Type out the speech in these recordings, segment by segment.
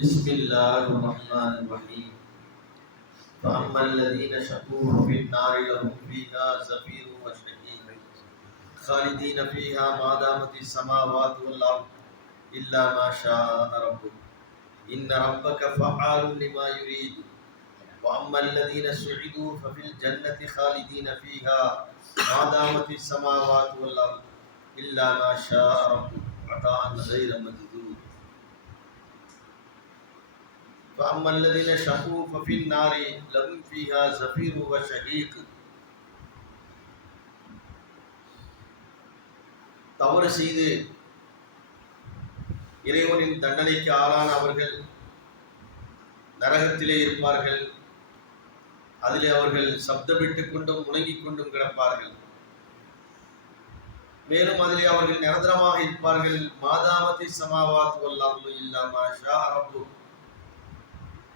بسم الله الرحمن الرحيم. فأما الذين شقوا في النار لهم فيها زفير وشهيق خالدين فيها ما دامت السماوات والأرض إلا ما شاء ربك. إن ربك فعال لما يريد. وأما الذين سعدوا ففي الجنة خالدين فيها ما دامت السماوات والأرض إلا ما شاء ربك. عطاء غير مجدود فأما الذين شقوا ففي النار لهم فيها زفير وشهيق தவறு செய்து இறைவனின் தண்டனைக்கு ஆளான அவர்கள் நரகத்திலே இருப்பார்கள் அதிலே அவர்கள் சப்தமிட்டுக் கொண்டும் முழங்கிக் கொண்டும் கிடப்பார்கள் மேலும் அதிலே அவர்கள் நிரந்தரமாக இருப்பார்கள் மாதாமதி சமாவாத் வல்லாமல் இல்லாம ஷா ரப்பு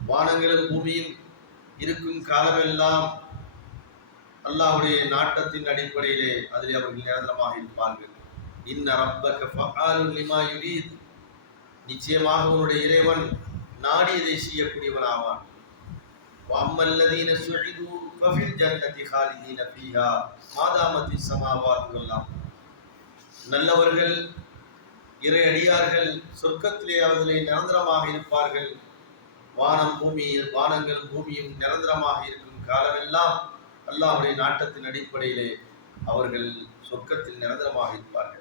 வானங்களும் பூமியும் இருக்கும் காலமெல்லாம் அல்லாவுடைய நாட்டத்தின் அடிப்படையிலே அதில் அவர்கள் நிரந்தரமாக இருப்பார்கள். இன்ன ரப்பக நிச்சயமாக உன்னுடைய இறைவன் நாடியதை செய்யக்கூடியவன் ஆவான் வம்மல்லதீன சுஇது ஃபஃபில் ஜன்னதி காலிதீன ஃபீஹா. மாதாமத்தி சமாவாத். எல்லாம் நல்லவர்கள் இறை அடியார்கள் சொர்க்கத்திலே அவர்களை நிரந்தரமாக இருப்பார்கள். வானம் பூமியில் வானங்கள் பூமியும் நிரந்தரமாக இருக்கும் காலமெல்லாம் அல்லாஹுடைய நாட்டத்தின் அடிப்படையிலே அவர்கள் சொர்க்கத்தில் நிரந்தரமாக இருப்பார்கள்.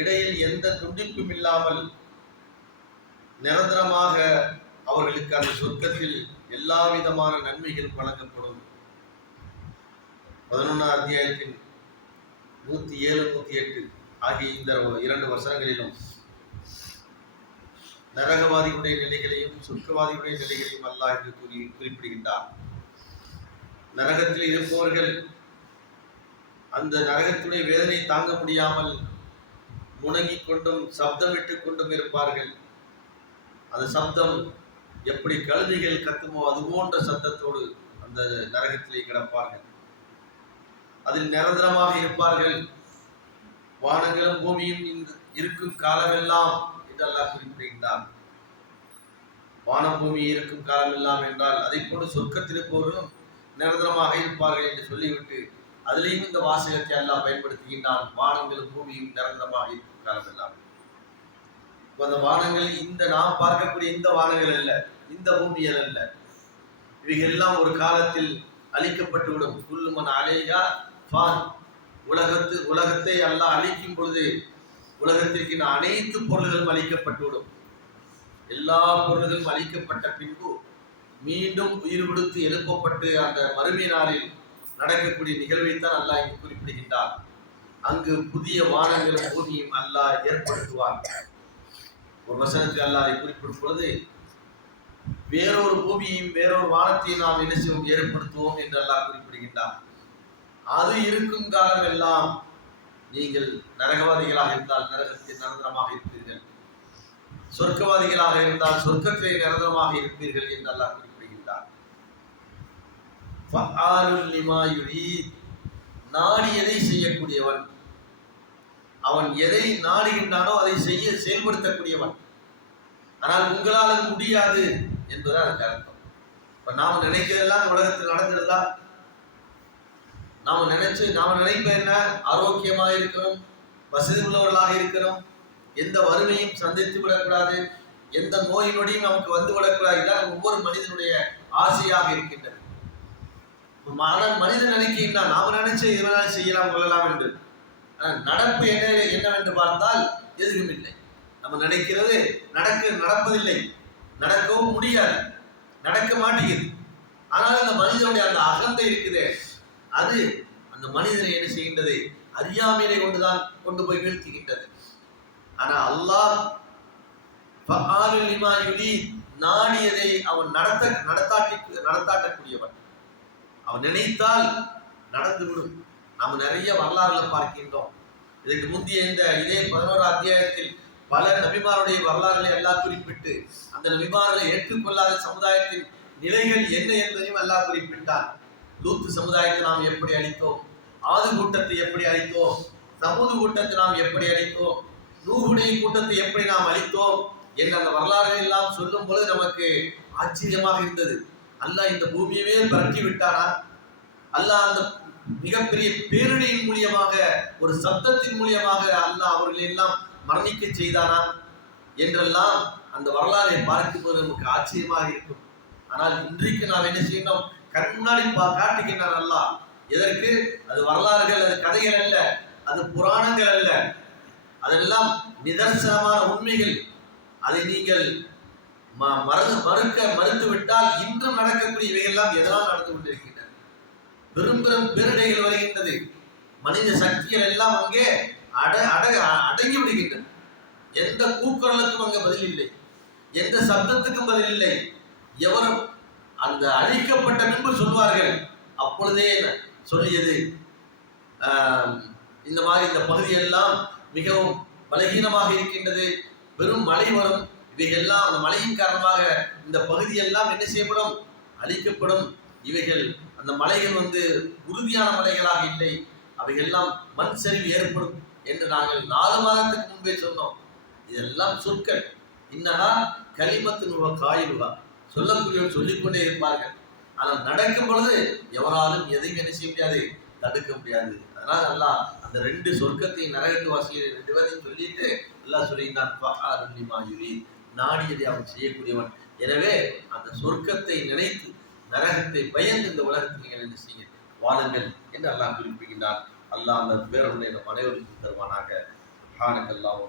இடையில் எந்த துண்டிப்பும் இல்லாமல் நிரந்தரமாக அவர்களுக்கு அந்த சொர்க்கத்தில் எல்லா விதமான நன்மைகள் வழங்கப்படும். பதினொன்றாம் அத்தியாயத்தின் நூற்றி ஏழு நூற்றி எட்டு ஆகிய இந்த இரண்டு வசனங்களிலும் நரகவாதிகளுடைய நிலைகளையும் சொர்க்கவாதிகளுடைய நிலைகளையும் அல்லா என்று கூறி குறிப்பிடுகின்றார் நரகத்தில் இருப்பவர்கள் அந்த நரகத்துடைய வேதனை தாங்க முடியாமல் முணங்கிக் கொண்டும் சப்தமிட்டுக் கொண்டும் இருப்பார்கள். அந்த சப்தம் எப்படி கழுதைகள் கத்துமோ அது போன்ற சத்தத்தோடு அந்த நரகத்திலே கிடப்பார்கள். அதில் நிரந்தரமாக இருப்பார்கள். வானங்களும் பூமியும் இருக்கும் காலமெல்லாம் என்று அல்லாஹ் குறிப்பிடுகின்றான். வானம் பூமி இருக்கும் காலமெல்லாம் என்றால் அதை போன்று சொர்க்கத்திருப்பவர்களும் நிரந்தரமாக இருப்பார்கள் என்று சொல்லிவிட்டு அதிலேயும் இந்த வாசகத்தை அல்லாஹ் பயன்படுத்துகின்றான். வானங்களும் பூமியும் நிரந்தரமாக இருக்கும் காலமெல்லாம் இப்போ அந்த வானங்கள் இந்த நாம் பார்க்கக்கூடிய இந்த வானங்கள் அல்ல இந்த பூமியல் அல்ல. இவைகள் எல்லாம் ஒரு காலத்தில் அழிக்கப்பட்டுவிடும். புல்லுமன் அலேயா ஃபான். உலகத்து உலகத்தை அல்லாஹ் அழிக்கும் பொழுது உலகத்திற்கு அனைத்து பொருள்களும் அழிக்கப்பட்டுவிடும் எல்லா பொருள்களும் அழிக்கப்பட்ட பின்பு மீண்டும் உயிர் கொடுத்து எழுப்பப்பட்டு அந்த மறுமை நாளில் நடக்கக்கூடிய நிகழ்வைத்தான் அல்லாஹ் இங்கு குறிப்பிடுகின்றார் அங்கு புதிய வானங்களும் பூமியும் அல்லாஹ் ஏற்படுத்துவார் ஒரு வசனத்தில் அல்லாஹ் குறிப்பிடும் பொழுது வேறொரு பூமியையும் வேறொரு வானத்தையும் நாம் என்ன செய்வோம்? ஏற்படுத்துவோம் என்று அல்லாஹ் குறிப்பிடுகின்றார் அது இருக்கும் காலம் எல்லாம் நீங்கள் நரகவாதிகளாக இருந்தால் நரகத்தில் நிரந்தரமாக இருப்பீர்கள். சொர்க்கவாதிகளாக இருந்தால் சொர்க்கத்திலே நிரந்தரமாக இருப்பீர்கள் என்று அல்லாஹ் குறிப்பிடுகின்றார். நாடி எதை செய்யக்கூடியவன்? அவன் எதை நாடுகின்றானோ அதை செய்ய செயல்படுத்தக்கூடியவன். ஆனால் உங்களால் அது முடியாது என்பதுதான் அதுக்கு அர்த்தம். இப்ப நாம் நினைக்கிறதெல்லாம் உலகத்தில் நடந்திருந்தால் நாம் நினைச்சு நாம் நினைப்ப என்ன? ஆரோக்கியமாக இருக்கிறோம் வசதி உள்ளவர்களாக இருக்கிறோம் எந்த வறுமையும் சந்தித்து விடக்கூடாது. எந்த நோய் நொடியும் நமக்கு வந்து விடக்கூடாது. இதான் ஒவ்வொரு மனிதனுடைய ஆசையாக இருக்கின்றது. ஆனால் மனிதன் நினைக்கின்றா நாம் நினைச்சு இதனால் செய்யலாம் கொள்ளலாம் என்று. நடப்பு என்ன என்னவென்று பார்த்தால் எதுவும் இல்லை. நம்ம நினைக்கிறது நடக்க நடப்பதில்லை. நடக்கவும் முடியாது. நடக்க மாட்டேங்குது. ஆனால் அந்த மனிதனுடைய அந்த அகந்தை இருக்குதே. அது அந்த மனிதனை என்ன செய்கின்றது? அறியாமையை கொண்டுதான் கொண்டு போய் வீழ்த்துகின்றது. ஆனா அல்லாஹ் நாடியதை அவன் நடத்த நடத்தாட்டி நடத்தாட்டக்கூடியவன். அவன் நினைத்தால் நடந்துவிடும். நாம் நிறைய வரலாறுகளை பார்க்கின்றோம். இதற்கு முந்தைய இந்த இதே பதினோரு அத்தியாயத்தில் பல நபிமாருடைய வரலாறுகளை எல்லாம் குறிப்பிட்டு அந்த நபிமார்களை ஏற்றுக்கொள்ளாத சமுதாயத்தின் நிலைகள் என்ன என்பதையும் எல்லாம் குறிப்பிட்டான். லூத்து சமுதாயத்தை நாம் எப்படி அழித்தோம்? ஆது கூட்டத்தை எப்படி அழித்தோம்? சமூது கூட்டத்தை நாம் எப்படி அழித்தோம்? நூகுடைய கூட்டத்தை எப்படி நாம் அழித்தோம்? என்ற அந்த வரலாறுகள் எல்லாம் சொல்லும் பொழுது நமக்கு ஆச்சரியமாக இருந்தது. அல்லாஹ் இந்த பூமியவே பரட்டி விட்டானா அல்லாஹ் அந்த மிகப்பெரிய பேரிடியின் மூலியமாக ஒரு சத்தத்தின் மூலியமாக அல்லாஹ் அவர்களை எல்லாம் மரணிக்க செய்தானா என்றெல்லாம் அந்த வரலாறை பார்க்கும்போது நமக்கு ஆச்சரியமாக இருக்கும். ஆனால் இன்றைக்கு நாம் என்ன செய்யணும்? கண் முன்னாடி பா- அல்லாஹ் எதற்கு? அது வரலாறுகள் அது கதைகள் அல்ல. அது புராணங்கள் அல்ல. அதெல்லாம் நிதர்சனமான உண்மைகள். அதை நீங்கள் ம- மறந்து மறுக்க மறுத்துவிட்டால் இன்றும் நடக்கக்கூடிய இவையெல்லாம் எதனால் நடந்து கொண்டிருக்கின்றன? பெரும் பெரும் பேரிடைகள் வருகின்றது. மனித சக்திகள் எல்லாம் அங்கே அட அட அடங்கி விடுகின்றன. எந்த கூக்குரலுக்கும் அங்கே பதில் இல்லை. எந்த சப்தத்துக்கும் பதில் இல்லை. எவரும் அந்த அழிக்கப்பட்ட பின்பு சொல்வார்கள். அப்பொழுதே சொல்லியது இந்த மாதிரி இந்த பகுதியெல்லாம் மிகவும் பலகீனமாக இருக்கின்றது. பெரும் மழை வரும். இவைகள்லாம் அந்த மழையின் காரணமாக இந்த பகுதியெல்லாம் என்ன செய்யப்படும்? அழிக்கப்படும். இவைகள் அந்த மலைகள் வந்து உறுதியான மலைகளாக இல்லை. அவைகள்லாம் மண் சரிவு ஏற்படும் என்று நாங்கள் நாலு மாதத்துக்கு முன்பே சொன்னோம். இதெல்லாம் சொற்கள். இன்னகா களிமத்தின் காயிலுகா சொல்லக்கூடியவர் சொல்லிக்கொண்டே இருப்பார்கள். ஆனால் நடக்கும் பொழுது எவராலும் எதையும் என்ன செய்ய முடியாது தடுக்க முடியாது. அதனால் நல்லா அந்த ரெண்டு சொர்க்கத்தையும் நரகத்து வாசிகள் ரெண்டு பேரையும் சொல்லிட்டு எல்லாம் சொல்லியிருந்தான் நாடியதை அவன் செய்யக்கூடியவன். எனவே அந்த சொர்க்கத்தை நினைத்து நரகத்தை பயந்து இந்த உலகத்தில் நீங்கள் என்ன செய்ய வாழுங்கள் என்று அல்லாஹ் குறிப்பிடுகின்றான். அல்லாஹ் அந்த பேரனுடைய நம் அனைவருக்கும் தருவானாக. ஹானக்கல்லாவும்